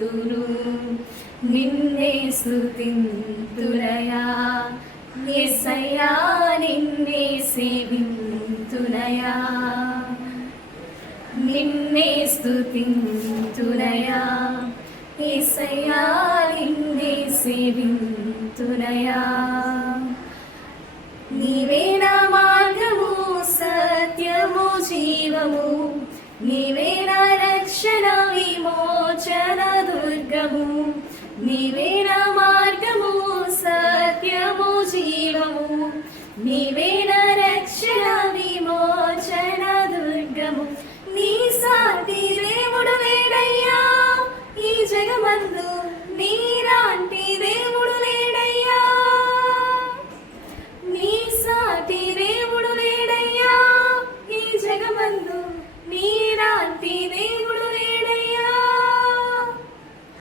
స్తుతింతును నిన్నే స్తుతింతునయా యేసయ్యా నిన్నే సేవింతునయా నిన్నే స్తుతింతునయా యేసయ్యా నిన్నే సేవింతునయా నీవే నా మార్గము సత్యము జీవము నీవే నా రక్షణ విమోచన దుర్గము నీవే నా మార్గము సత్యము జీవము నీవే నా రక్షణ విమోచన దుర్గము నీ సాటి దేవుడు లేడయ్యా ఈ జగమందు నీలాంటి దేవుడు